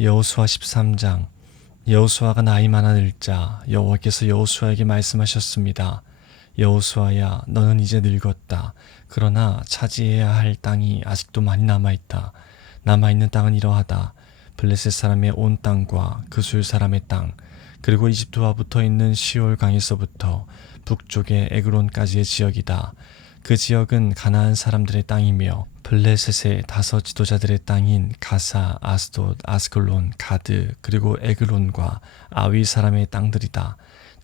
여호수아 13장. 여호수아가 나이 많아 늙자 여호와께서 여호수아에게 말씀하셨습니다. 여호수아야, 너는 이제 늙었다. 그러나 차지해야 할 땅이 아직도 많이 남아있다. 남아있는 땅은 이러하다. 블레셋 사람의 온 땅과 그술 사람의 땅, 그리고 이집트와 붙어있는 시올 강에서부터 북쪽의 에그론까지의 지역이다. 그 지역은 가나안 사람들의 땅이며 블레셋의 5 지도자들의 땅인 가사, 아스돗, 아스클론, 가드, 그리고 에그론과 아위 사람의 땅들이다.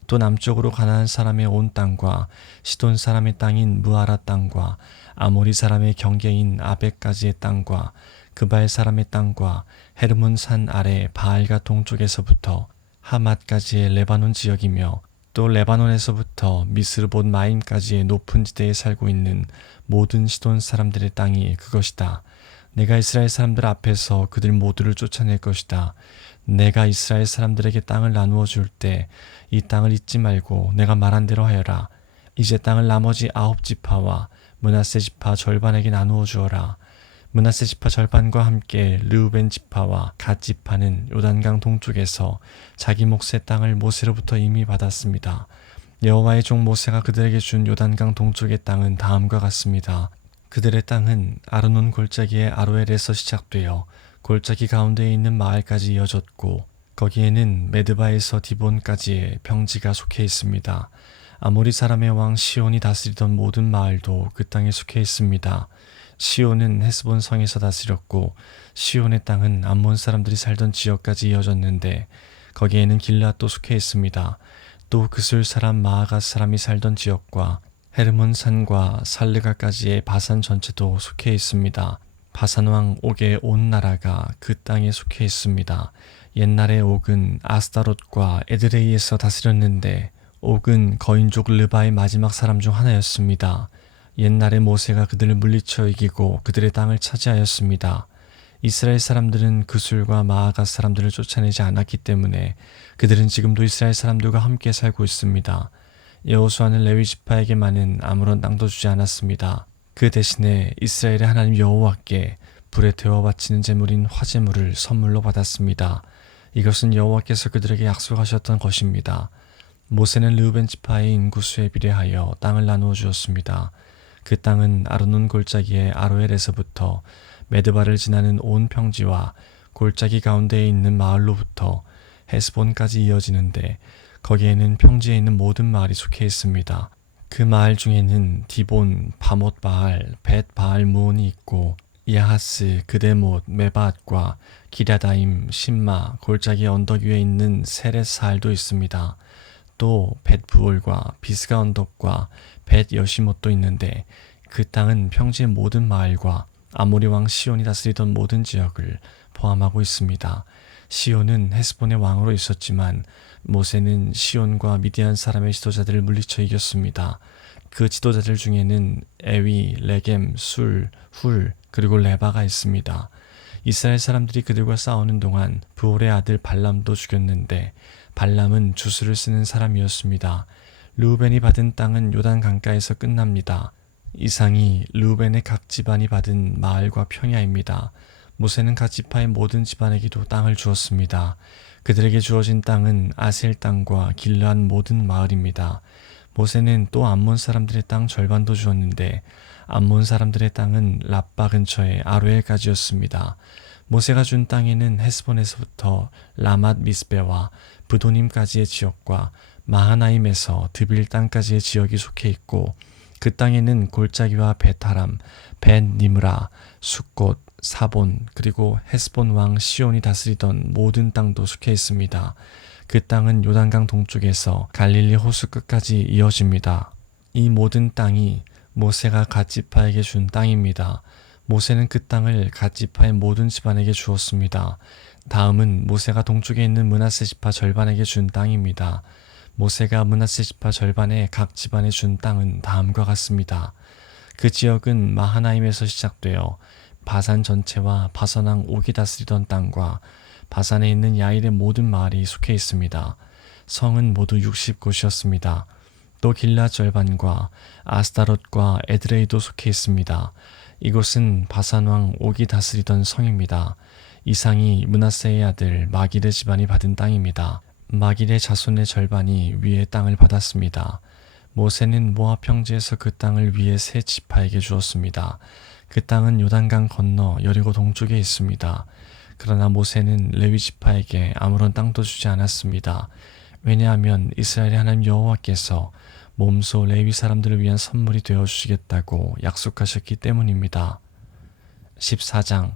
또 남쪽으로 가나안 사람의 온 땅과 시돈 사람의 땅인 무아라 땅과 아모리 사람의 경계인 아벡까지의 땅과 그발 사람의 땅과 헤르몬 산 아래 바알가 동쪽에서부터 하맛까지의 레바논 지역이며 또 레바논에서부터 미스르봇 마임까지의 높은 지대에 살고 있는 모든 시돈 사람들의 땅이 그것이다. 내가 이스라엘 사람들 앞에서 그들 모두를 쫓아낼 것이다. 내가 이스라엘 사람들에게 땅을 나누어 줄 때 이 땅을 잊지 말고 내가 말한 대로 하여라. 이제 땅을 나머지 9 지파와 므낫세 지파 절반에게 나누어 주어라. 므낫세 지파 절반과 함께 르우벤 지파와 갓 지파는 요단강 동쪽에서 자기 몫의 땅을 모세로부터 이미 받았습니다. 여호와의 종 모세가 그들에게 준 요단강 동쪽의 땅은 다음과 같습니다. 그들의 땅은 아르논 골짜기의 아로엘에서 시작되어 골짜기 가운데에 있는 마을까지 이어졌고 거기에는 메드바에서 디본까지의 평지가 속해 있습니다. 아모리 사람의 왕 시온이 다스리던 모든 마을도 그 땅에 속해 있습니다. 시온은 헤스본 성에서 다스렸고 시온의 땅은 암몬 사람들이 살던 지역까지 이어졌는데 거기에는 길앗도 속해 있습니다. 또 그술 사람 마아가 사람이 살던 지역과 헤르몬 산과 살르가까지의 바산 전체도 속해 있습니다. 바산 왕 옥의 온 나라가 그 땅에 속해 있습니다. 옛날에 옥은 아스다롯과 에드레이에서 다스렸는데 옥은 거인족 르바의 마지막 사람 중 하나였습니다. 옛날에 모세가 그들을 물리쳐 이기고 그들의 땅을 차지하였습니다. 이스라엘 사람들은 그술과 마아가 사람들을 쫓아내지 않았기 때문에 그들은 지금도 이스라엘 사람들과 함께 살고 있습니다. 여호수아는 레위 지파에게만은 아무런 땅도 주지 않았습니다. 그 대신에 이스라엘의 하나님 여호와께 불에 태워 바치는 제물인 화제물을 선물로 받았습니다. 이것은 여호와께서 그들에게 약속하셨던 것입니다. 모세는 르우벤 지파의 인구수에 비례하여 땅을 나누어 주었습니다. 그 땅은 아르논 골짜기의 아로엘에서부터 메드바를 지나는 온 평지와 골짜기 가운데에 있는 마을로부터 헤스본까지 이어지는데 거기에는 평지에 있는 모든 마을이 속해 있습니다. 그 마을 중에는 디본, 바못 바알, 벳 바알 무온이 있고 야하스, 그데못, 메바앗과 기랴다임, 심마, 골짜기 언덕 위에 있는 세렛 사알도 있습니다. 또 벳부올과 비스가 언덕과 벳 여시못도 있는데 그 땅은 평지의 모든 마을과 아모리 왕 시온이 다스리던 모든 지역을 포함하고 있습니다. 시온은 헤스본의 왕으로 있었지만 모세는 시온과 미디안 사람의 지도자들을 물리쳐 이겼습니다. 그 지도자들 중에는 에위, 레겜, 술, 훌, 그리고 레바가 있습니다. 이스라엘 사람들이 그들과 싸우는 동안 부올의 아들 발람도 죽였는데 발람은 주술을 쓰는 사람이었습니다. 르우벤이 받은 땅은 요단 강가에서 끝납니다. 이상이 르우벤의 각 집안이 받은 마을과 평야입니다. 모세는 각 지파의 모든 집안에게도 땅을 주었습니다. 그들에게 주어진 땅은 아셀 땅과 길르앗 모든 마을입니다. 모세는 또 암몬 사람들의 땅 절반도 주었는데 암몬 사람들의 땅은 랍바 근처의 아로엘까지였습니다. 모세가 준 땅에는 헤스본에서부터 라맛 미스베와 브도님까지의 지역과 마하나임에서 드빌 땅까지의 지역이 속해 있고 그 땅에는 골짜기와 베타람, 벳니므라, 숫곳, 사본, 그리고 헤스본 왕 시온이 다스리던 모든 땅도 속해 있습니다. 그 땅은 요단강 동쪽에서 갈릴리 호수 끝까지 이어집니다. 이 모든 땅이 모세가 갓 지파에게 준 땅입니다. 모세는 그 땅을 갓 지파의 모든 집안에게 주었습니다. 다음은 모세가 동쪽에 있는 므낫세 지파 절반에게 준 땅입니다. 모세가 므낫세 지파 절반의 각 집안에 준 땅은 다음과 같습니다. 그 지역은 마하나임에서 시작되어 바산 전체와 바산 왕 옥이 다스리던 땅과 바산에 있는 야일의 모든 마을이 속해 있습니다. 성은 모두 60곳이었습니다. 또 길라 절반과 아스다롯과 에드레이도 속해 있습니다. 이곳은 바산 왕 옥이 다스리던 성입니다. 이 상이 므낫세의 아들 마길의 집안이 받은 땅입니다. 마길의 자손의 절반이 위의 땅을 받았습니다. 모세는 모압 평지에서 그 땅을 위의 세 지파에게 주었습니다. 그 땅은 요단강 건너 여리고 동쪽에 있습니다. 그러나 모세는 레위 지파에게 아무런 땅도 주지 않았습니다. 왜냐하면 이스라엘의 하나님 여호와께서 몸소 레위 사람들을 위한 선물이 되어 주시겠다고 약속하셨기 때문입니다. 14장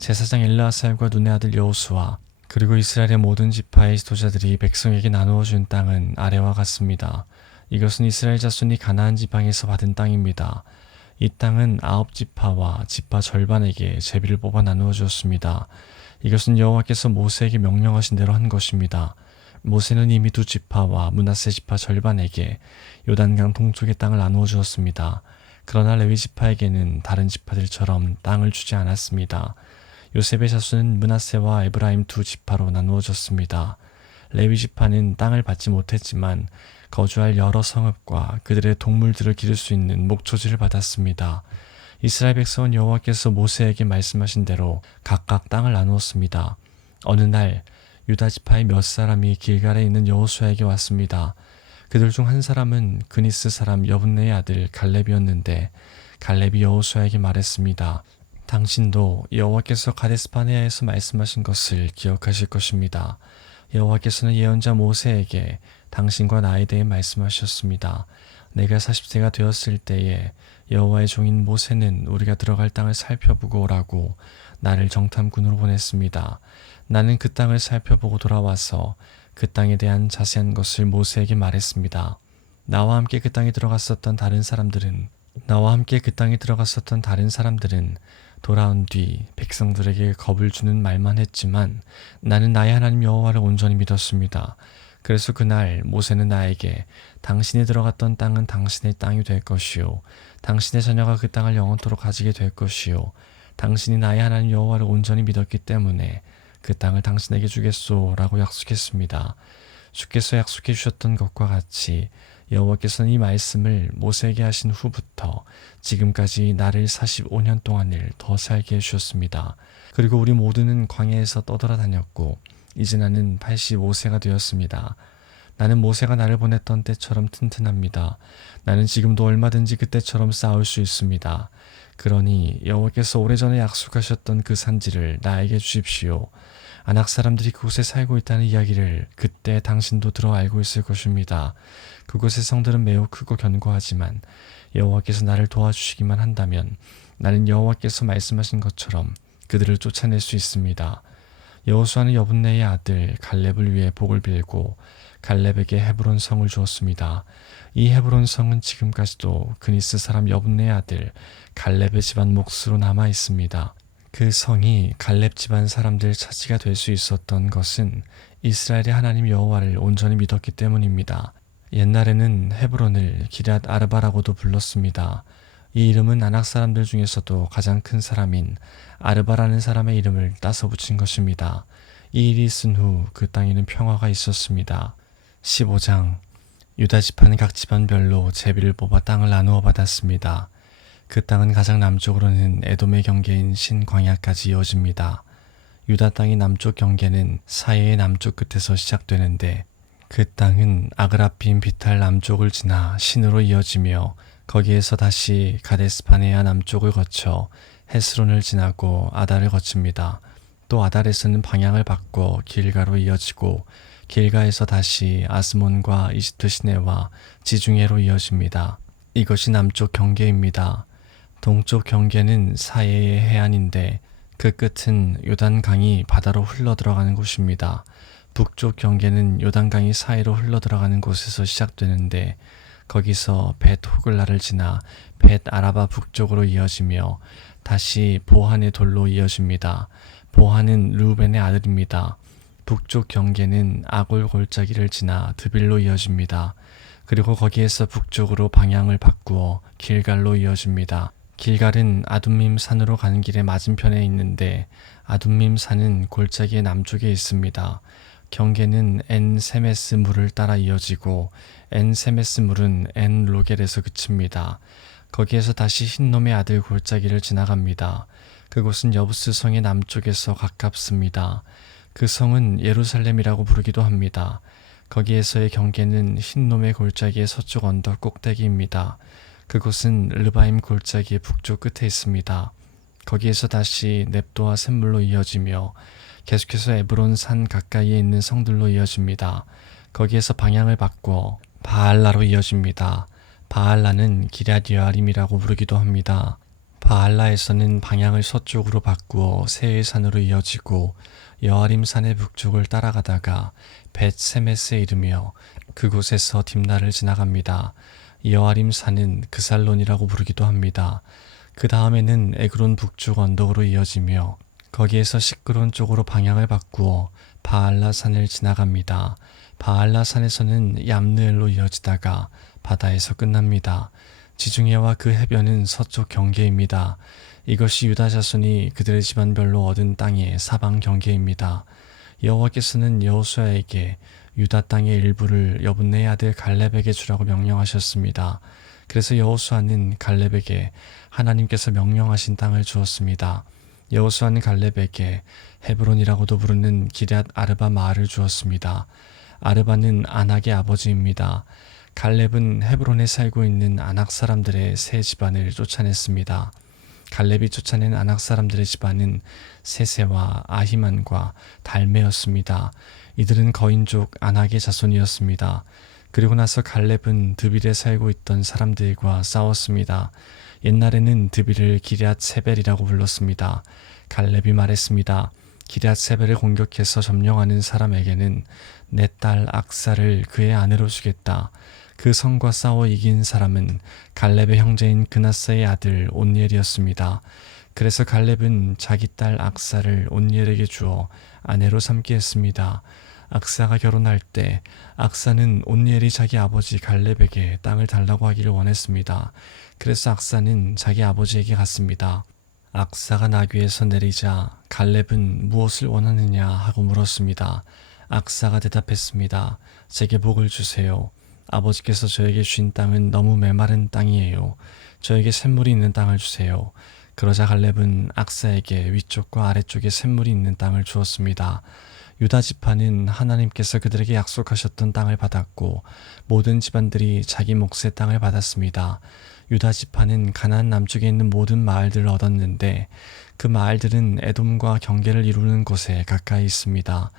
제사장 엘르아살과 눈의 아들 여호수아 그리고 이스라엘의 모든 지파의 지도자들이 백성에게 나누어 준 땅은 아래와 같습니다. 이것은 이스라엘 자손이 가나안 지방에서 받은 땅입니다. 이 땅은 9지파와 지파 절반에게 제비를 뽑아 나누어 주었습니다. 이것은 여호와께서 모세에게 명령하신 대로 한 것입니다. 모세는 이미 2지파와 므낫세 지파 절반에게 요단강 동쪽의 땅을 나누어 주었습니다. 그러나 레위 지파에게는 다른 지파들처럼 땅을 주지 않았습니다. 요셉의 자손은 므낫세와 에브라임 2지파로 나누어졌습니다. 레위 지파는 땅을 받지 못했지만 거주할 여러 성읍과 그들의 동물들을 기를 수 있는 목초지를 받았습니다. 이스라엘 백성은 여호와께서 모세에게 말씀하신 대로 각각 땅을 나누었습니다. 어느 날 유다 지파의 몇 사람이 길갈에 있는 여호수아에게 왔습니다. 그들 중 한 사람은 그니스 사람 여분네의 아들 갈렙이었는데 갈렙이 여호수아에게 말했습니다. 당신도 여호와께서 가데스바네아에서 말씀하신 것을 기억하실 것입니다. 여호와께서는 예언자 모세에게 당신과 나에 대해 말씀하셨습니다. 내가 40세가 되었을 때에 여호와의 종인 모세는 우리가 들어갈 땅을 살펴보고 오라고 나를 정탐꾼으로 보냈습니다. 나는 그 땅을 살펴보고 돌아와서 그 땅에 대한 자세한 것을 모세에게 말했습니다. 나와 함께 그 땅에 들어갔었던 다른 사람들은 돌아온 뒤 백성들에게 겁을 주는 말만 했지만 나는 나의 하나님 여호와를 온전히 믿었습니다. 그래서 그날 모세는 나에게 당신이 들어갔던 땅은 당신의 땅이 될 것이요 당신의 자녀가 그 땅을 영원토록 가지게 될 것이요 당신이 나의 하나님 여호와를 온전히 믿었기 때문에 그 땅을 당신에게 주겠소 라고 약속했습니다. 주께서 약속해 주셨던 것과 같이 여호와께서는 이 말씀을 모세에게 하신 후부터 지금까지 나를 45년 동안을 더 살게 해주셨습니다. 그리고 우리 모두는 광야에서 떠돌아다녔고 이제 나는 85세가 되었습니다. 나는 모세가 나를 보냈던 때처럼 튼튼합니다. 나는 지금도 얼마든지 그때처럼 싸울 수 있습니다. 그러니 여호와께서 오래전에 약속하셨던 그 산지를 나에게 주십시오. 아낙 사람들이 그곳에 살고 있다는 이야기를 그때 당신도 들어 알고 있을 것입니다. 그곳의 성들은 매우 크고 견고하지만 여호와께서 나를 도와주시기만 한다면 나는 여호와께서 말씀하신 것처럼 그들을 쫓아낼 수 있습니다. 여호수아는 여분네의 아들 갈렙을 위해 복을 빌고 갈렙에게 헤브론 성을 주었습니다. 이 헤브론 성은 지금까지도 그니스 사람 여분네의 아들 갈렙의 집안 몫으로 남아 있습니다. 그 성이 갈렙 집안 사람들 차지가 될 수 있었던 것은 이스라엘의 하나님 여호와를 온전히 믿었기 때문입니다. 옛날에는 헤브론을 기럇 아르바라고도 불렀습니다. 이 이름은 아낙 사람들 중에서도 가장 큰 사람인 아르바라는 사람의 이름을 따서 붙인 것입니다. 이 일이 있은 후 그 땅에는 평화가 있었습니다. 15장 유다 지파는 각 집안별로 제비를 뽑아 땅을 나누어 받았습니다. 그 땅은 가장 남쪽으로는 에돔의 경계인 신광야까지 이어집니다. 유다 땅의 남쪽 경계는 사해의 남쪽 끝에서 시작되는데 그 땅은 아그라핀 비탈 남쪽을 지나 신으로 이어지며 거기에서 다시 가데스바네아 남쪽을 거쳐 헤스론을 지나고 아달을 거칩니다. 또 아달에서는 방향을 바꿔 길가로 이어지고 길가에서 다시 아스몬과 이집트 시내와 지중해로 이어집니다. 이것이 남쪽 경계입니다. 동쪽 경계는 사해의 해안인데 그 끝은 요단강이 바다로 흘러들어가는 곳입니다. 북쪽 경계는 요단강이 사해로 흘러들어가는 곳에서 시작되는데 거기서 벳 호글라를 지나 벳 아라바 북쪽으로 이어지며 다시 보한의 돌로 이어집니다. 보한은 르우벤의 아들입니다. 북쪽 경계는 아골 골짜기를 지나 드빌로 이어집니다. 그리고 거기에서 북쪽으로 방향을 바꾸어 길갈로 이어집니다. 길갈은 아둠밈 산으로 가는 길의 맞은편에 있는데 아둠밈 산은 골짜기의 남쪽에 있습니다. 경계는 엔 세메스 물을 따라 이어지고 엔 세메스 물은 엔 로겔에서 그칩니다. 거기에서 다시 흰놈의 아들 골짜기를 지나갑니다. 그곳은 여부스 성의 남쪽에서 가깝습니다. 그 성은 예루살렘이라고 부르기도 합니다. 거기에서의 경계는 흰놈의 골짜기의 서쪽 언덕 꼭대기입니다. 그곳은 르바임 골짜기의 북쪽 끝에 있습니다. 거기에서 다시 넵도와 샘물로 이어지며 계속해서 에브론 산 가까이에 있는 성들로 이어집니다. 거기에서 방향을 바꿔 바알라로 이어집니다. 바알라는 기럇 여아림이라고 부르기도 합니다. 바알라에서는 방향을 서쪽으로 바꾸어 세일산으로 이어지고 여아림 산의 북쪽을 따라가다가 벳세메스에 이르며 그곳에서 딥나를 지나갑니다. 여아림 산은 그살론이라고 부르기도 합니다. 그 다음에는 에그론 북쪽 언덕으로 이어지며 거기에서 시끄론 쪽으로 방향을 바꾸어 바알라 산을 지나갑니다. 바알라 산에서는 얌느엘로 이어지다가 바다에서 끝납니다. 지중해와 그 해변은 서쪽 경계입니다. 이것이 유다 자손이 그들의 집안별로 얻은 땅의 사방 경계입니다. 여호와께서는 여호수아에게 유다 땅의 일부를 여분네의 아들 갈렙에게 주라고 명령하셨습니다. 그래서 여호수아는 갈렙에게 하나님께서 명령하신 땅을 주었습니다. 여호수아는 갈렙에게 헤브론이라고도 부르는 기럇 아르바 마을을 주었습니다. 아르바는 아낙의 아버지입니다. 갈렙은 헤브론에 살고 있는 아낙 사람들의 세 집안을 쫓아냈습니다. 갈렙이 쫓아낸 아낙 사람들의 집안은 세세와 아히만과 달메였습니다. 이들은 거인족 아낙의 자손이었습니다. 그리고 나서 갈렙은 드빌에 살고 있던 사람들과 싸웠습니다. 옛날에는 드빌을 기럇 세벨이라고 불렀습니다. 갈렙이 말했습니다. 기럇 세벨을 공격해서 점령하는 사람에게는 내 딸 악사를 그의 아내로 주겠다. 그 성과 싸워 이긴 사람은 갈렙의 형제인 그나스의 아들 온니엘이었습니다. 그래서 갈렙은 자기 딸 악사를 온니엘에게 주어 아내로 삼게 했습니다. 악사가 결혼할 때 악사는 온니엘이 자기 아버지 갈렙에게 땅을 달라고 하기를 원했습니다. 그래서 악사는 자기 아버지에게 갔습니다. 악사가 나귀에서 내리자 갈렙은 무엇을 원하느냐 하고 물었습니다. 악사가 대답했습니다. 제게 복을 주세요. 아버지께서 저에게 주신 땅은 너무 메마른 땅이에요. 저에게 샘물이 있는 땅을 주세요. 그러자 갈렙은 악사에게 위쪽과 아래쪽에 샘물이 있는 땅을 주었습니다. 유다 지파는 하나님께서 그들에게 약속하셨던 땅을 받았고 모든 집안들이 자기 몫의 땅을 받았습니다. 유다 지파는 가나안 남쪽에 있는 모든 마을들을 얻었는데 그 마을들은 에돔과 경계를 이루는 곳에 가까이 있습니다.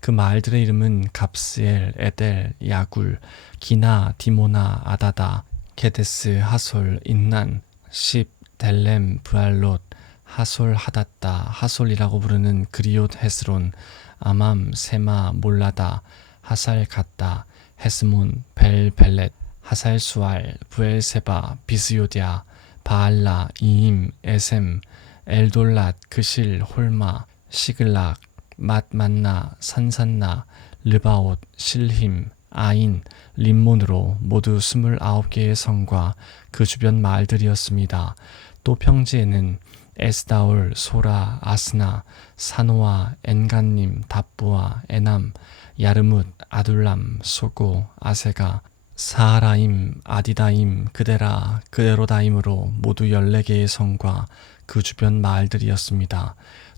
그 마을들의 이름은 갑스엘, 에델, 야굴, 기나, 디모나, 아다다, 게데스, 하솔, 인난, 십, 델렘, 브알롯, 하솔 하닷다, 하솔이라고 부르는 그리옷 헤스론, 아맘, 세마, 몰라다, 하살 갓다, 헤스몬, 벨벨렛, 하살 수알, 부엘세바, 비스요디아, 바알라, 이임, 에셈, 엘돌랏, 그실, 홀마, 시글락, 맛만나, 산산나, 르바옷, 실힘, 아인, 림몬으로 모두 29개의 성과 그 주변 마을들이었습니다. 또 평지에는 에스다올, 소라, 아스나, 사노아, 엔간님, 답부아, 에남, 야르뭇, 아둘람, 소고, 아세가, 사하라임, 아디다임, 그데라, 그데로다임으로 모두 14개의 성과 그 주변 마을들이었습니다.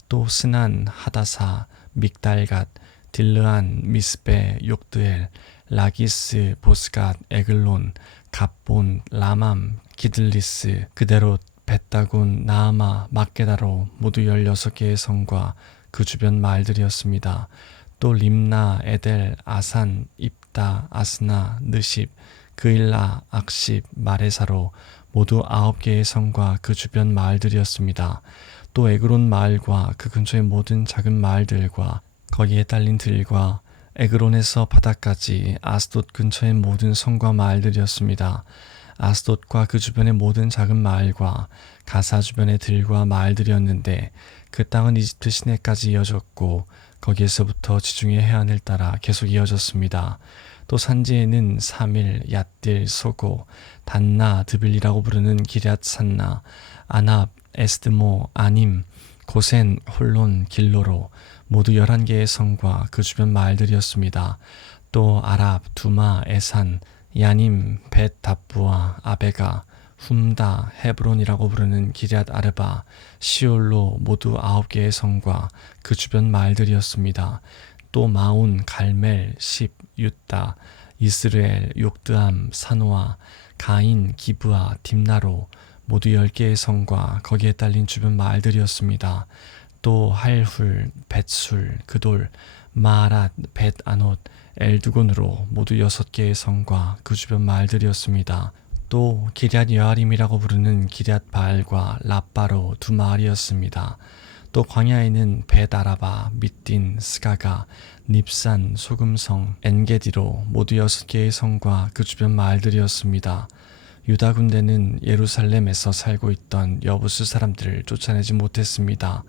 또 스난, 하다사, 믹달갓, 딜르안, 미스베, 욕드엘, 라기스, 보스갓, 에글론, 갑본, 라맘, 기들리스, 그대롯, 벳다곤, 나아마, 막게다로 모두 16개의 성과 그 주변 마을들이었습니다. 또 림나, 에델, 아산, 입다, 아스나, 느십, 그일라, 악십, 마레사로 모두 9개의 성과 그 주변 마을들이었습니다. 또 에그론 마을과 그 근처의 모든 작은 마을들과 거기에 딸린 들과 에그론에서 바다까지 아스돗 근처의 모든 성과 마을들이었습니다. 아스돗과 그 주변의 모든 작은 마을과 가사 주변의 들과 마을들이었는데 그 땅은 이집트 시내까지 이어졌고 거기에서부터 지중해 해안을 따라 계속 이어졌습니다. 또 산지에는 사밀, 얏딜, 소고, 단나, 드빌이라고 부르는 기럇 산나, 아납, 에스드모, 아님, 고센, 홀론, 길로로 모두 11개의 성과 그 주변 마을들이었습니다. 또 아랍, 두마, 에산, 야님, 벳, 답부아, 아베가, 훔다, 헤브론이라고 부르는 기럇 아르바, 시올로 모두 9개의 성과 그 주변 마을들이었습니다. 또 마온, 갈멜, 십, 유다, 이스르엘, 욕드암, 사노아, 가인, 기브아, 딥나로 모두 10개의 성과 거기에 딸린 주변 마을들이었습니다. 또 할훌, 벳술, 그돌, 마아랏, 벳아논, 엘두곤으로 모두 6개의 성과 그 주변 마을들이었습니다. 또 기럇 여아림이라고 부르는 기럇 바알과 라빠로 2마을이었습니다. 또 광야에는 벳아라바, 밑딘, 스가가, 닙산, 소금성, 엔게디로 모두 6개의 성과 그 주변 마을들이었습니다. 유다 군대는 예루살렘에서 살고 있던 여부스 사람들을 쫓아내지 못했습니다.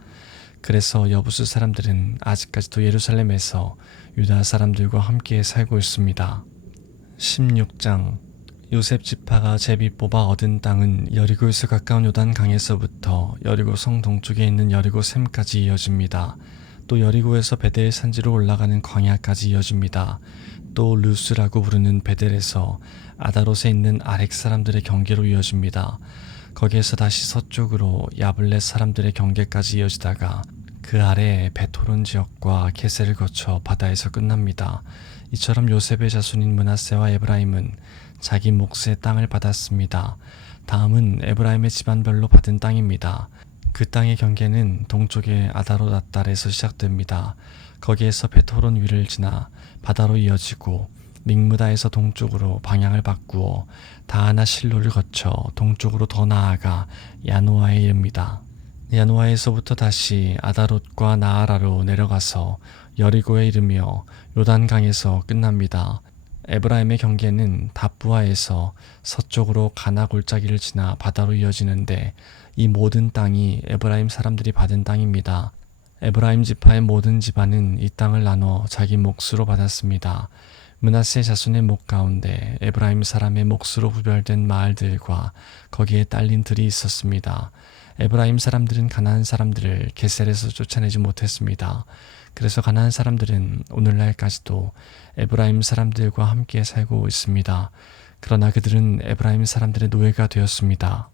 그래서 여부스 사람들은 아직까지도 예루살렘에서 유다 사람들과 함께 살고 있습니다. 16장 요셉 지파가 제비 뽑아 얻은 땅은 여리고에서 가까운 요단 강에서부터 여리고 성 동쪽에 있는 여리고 샘까지 이어집니다. 또 여리고에서 베델 산지로 올라가는 광야까지 이어집니다. 또 루스라고 부르는 베델에서 아다롯에 있는 아렉 사람들의 경계로 이어집니다. 거기에서 다시 서쪽으로 야블렛 사람들의 경계까지 이어지다가 그 아래에 베토론 지역과 게셀을 거쳐 바다에서 끝납니다. 이처럼 요셉의 자손인 므낫세와 에브라임은 자기 몫의 땅을 받았습니다. 다음은 에브라임의 집안별로 받은 땅입니다. 그 땅의 경계는 동쪽의 아다롯 앗달에서 시작됩니다. 거기에서 베토론 위를 지나 바다로 이어지고 믹무다에서 동쪽으로 방향을 바꾸어 다하나 실로를 거쳐 동쪽으로 더 나아가 야노아에 이릅니다. 야노아에서부터 다시 아다롯과 나아라로 내려가서 여리고에 이르며 요단강에서 끝납니다. 에브라임의 경계는 답부아에서 서쪽으로 가나 골짜기를 지나 바다로 이어지는데 이 모든 땅이 에브라임 사람들이 받은 땅입니다. 에브라임 지파의 모든 집안은 이 땅을 나눠 자기 몫으로 받았습니다. 므낫세 자손의 목 가운데 에브라임 사람의 몫으로 구별된 마을들과 거기에 딸린 들이 있었습니다. 에브라임 사람들은 가나안 사람들을 게셀에서 쫓아내지 못했습니다. 그래서 가나안 사람들은 오늘날까지도 에브라임 사람들과 함께 살고 있습니다. 그러나 그들은 에브라임 사람들의 노예가 되었습니다.